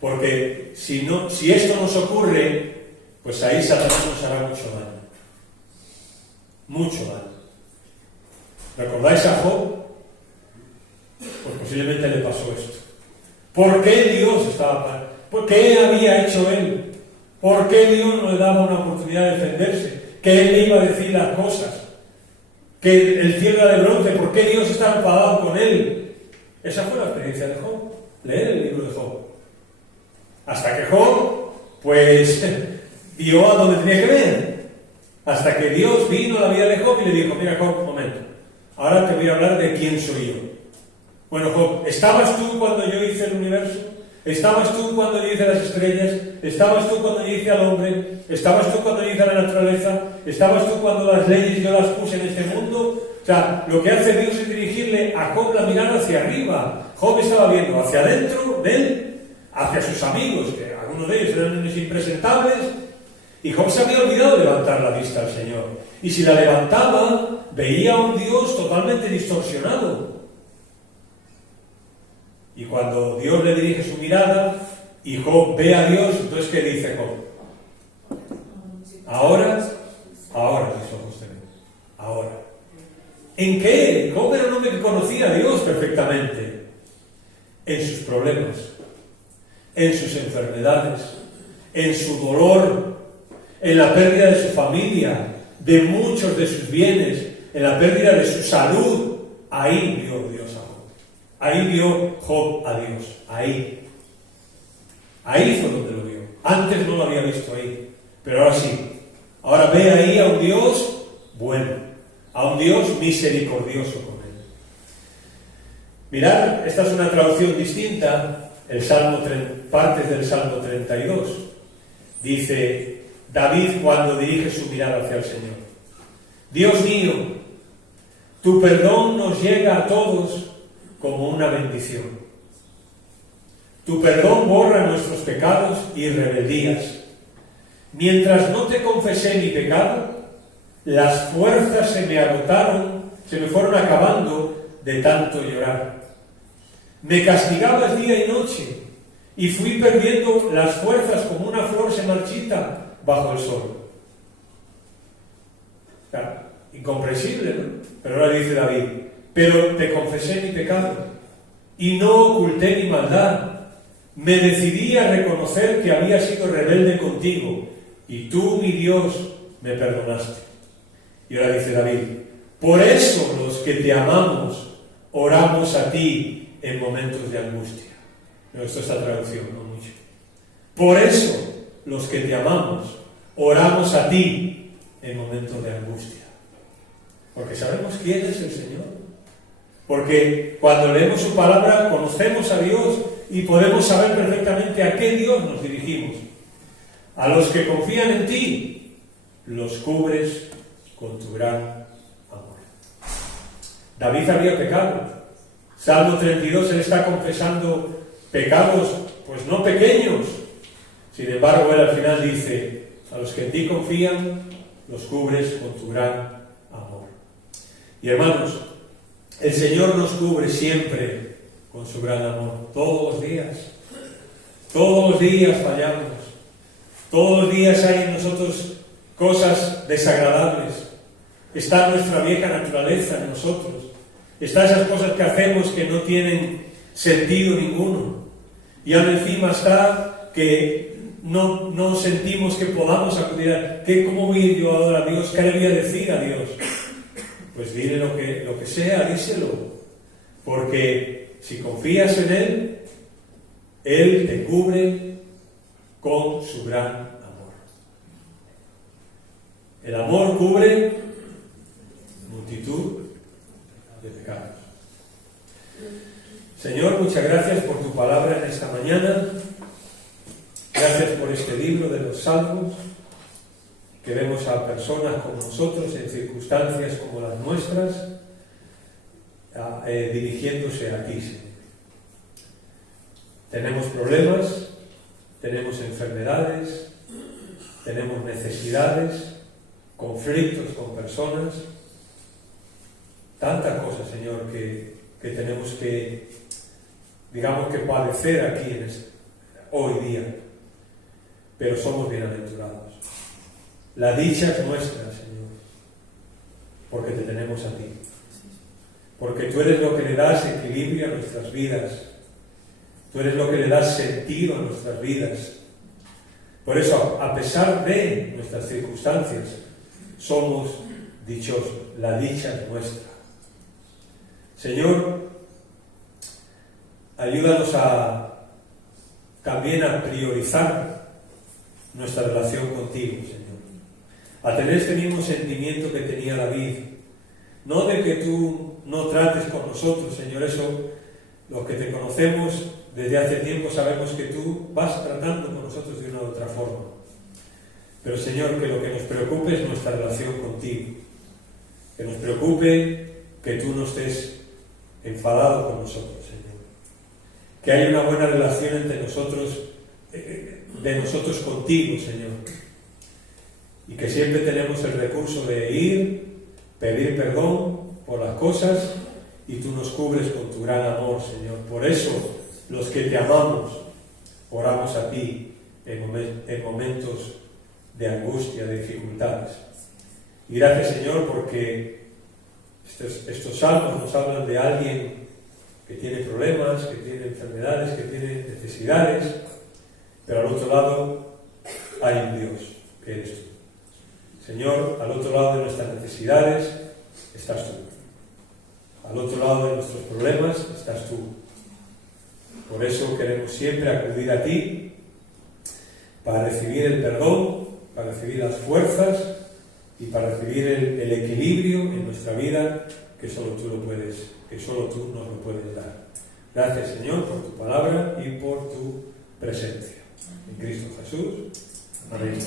Porque si esto nos ocurre, pues ahí Satanás nos hará mucho daño. Mucho daño. ¿Recordáis a Job? Pues posiblemente le pasó esto. ¿Por qué Dios estaba mal? ¿Por qué había hecho él? ¿Por qué Dios no le daba una oportunidad de defenderse? ¿Que él le iba a decir las cosas? ¿Que el cielo era de bronce? ¿Por qué Dios estaba enfadado con él? Esa fue la experiencia de Job. Leer el libro de Job. Hasta que Job, pues, vio a donde tenía que ver. Hasta que Dios vino a la vida de Job y le dijo, mira Job, un momento, ahora te voy a hablar de quién soy yo. Bueno, Job, ¿estabas tú cuando yo hice el universo? ¿Estabas tú cuando yo hice las estrellas? ¿Estabas tú cuando yo hice al hombre? ¿Estabas tú cuando yo hice la naturaleza? ¿Estabas tú cuando las leyes yo las puse en este mundo? O sea, lo que hace Dios es dirigirle a Job la mirada hacia arriba. Job estaba viendo hacia adentro de él, hacia sus amigos, que algunos de ellos eran unos impresentables, y Job se había olvidado de levantar la vista al Señor. Y si la levantaba, veía a un Dios totalmente distorsionado. Y cuando Dios le dirige su mirada y Job ve a Dios, entonces ¿qué dice Job? Ahora mis ojos te ven. Ahora. ¿En qué? Job era un hombre que conocía a Dios perfectamente. En sus problemas, en sus enfermedades, en su dolor, en la pérdida de su familia, de muchos de sus bienes, en la pérdida de su salud. Ahí vio Dios a Job. Ahí vio Job a Dios. Ahí fue donde lo vio. Antes no lo había visto ahí, pero ahora sí. Ahora ve ahí a un Dios bueno, a un Dios misericordioso con él. Mirad, esta es una traducción distinta, partes del Salmo 32. Dice David cuando dirige su mirada hacia el Señor: Dios mío, tu perdón nos llega a todos como una bendición. Tu perdón borra nuestros pecados y rebeldías. mientras no te confesé mi pecado, las fuerzas se me agotaron, se me fueron acabando de tanto llorar. Me castigabas día y noche, y fui perdiendo las fuerzas como una flor se marchita bajo el sol. Claro, incomprensible, ¿no? Pero ahora dice David, pero te confesé mi pecado, y no oculté mi maldad. Me decidí a reconocer que había sido rebelde contigo, y tú, mi Dios, me perdonaste. Y ahora dice David, por eso los que te amamos, oramos a ti en momentos de angustia. No, esto es la traducción, no mucho. Por eso los que te amamos, oramos a ti en momentos de angustia. Porque sabemos quién es el Señor. Porque cuando leemos su palabra conocemos a Dios y podemos saber perfectamente a qué Dios nos dirigimos. A los que confían en ti, los cubres con tu gran amor. David había pecado. Salmo 32, él está confesando pecados, pues no pequeños. Sin embargo, él al final dice, a los que en ti confían, los cubres con tu gran amor. Y hermanos, el Señor nos cubre siempre con su gran amor, todos los días. Todos los días fallamos. Todos los días hay en nosotros cosas desagradables. Está nuestra vieja naturaleza en nosotros. Están esas cosas que hacemos que no tienen sentido ninguno. Y aún encima está que no sentimos que podamos acudir a... ¿Cómo voy a ir yo ahora a Dios? ¿Qué le voy a decir a Dios? Pues dile lo que sea, díselo. Porque si confías en Él, Él te cubre con su gran amor. El amor cubre multitud de pecados. Señor, muchas gracias por tu palabra en esta mañana. Gracias por este libro de los Salmos, que vemos a personas como nosotros, en circunstancias como las nuestras, dirigiéndose a ti, Señor. Tenemos problemas, tenemos enfermedades, tenemos necesidades, conflictos con personas, tantas cosas, Señor, que tenemos que, digamos, que padecer aquí hoy día, pero somos bienaventurados. La dicha es nuestra, Señor, porque te tenemos a ti, porque tú eres lo que le das equilibrio a nuestras vidas, tú eres lo que le das sentido a nuestras vidas. Por eso, a pesar de nuestras circunstancias, somos dichosos, la dicha es nuestra. Señor, ayúdanos también a priorizar nuestra relación contigo, Señor. A tener este mismo sentimiento que tenía David. No de que tú no trates con nosotros, Señor, eso, los que te conocemos desde hace tiempo sabemos que tú vas tratando con nosotros de una u otra forma. Pero, Señor, que lo que nos preocupe es nuestra relación contigo. Que nos preocupe que tú no estés enfadado con nosotros, Señor. Que haya una buena relación entre nosotros, de nosotros contigo, Señor. Y que siempre tenemos el recurso de ir, pedir perdón por las cosas, y tú nos cubres con tu gran amor, Señor. Por eso, los que te amamos, oramos a ti en momentos de angustia, de dificultades. Y gracias, Señor, porque estos salmos nos hablan de alguien que tiene problemas, que tiene enfermedades, que tiene necesidades, pero al otro lado hay un Dios, que eres tú. Señor, al otro lado de nuestras necesidades estás tú. Al otro lado de nuestros problemas estás tú. Por eso queremos siempre acudir a ti para recibir el perdón, para recibir las fuerzas y para recibir el equilibrio en nuestra vida que solo tú nos lo puedes dar. Gracias, Señor, por tu palabra y por tu presencia. En Cristo Jesús. Amén.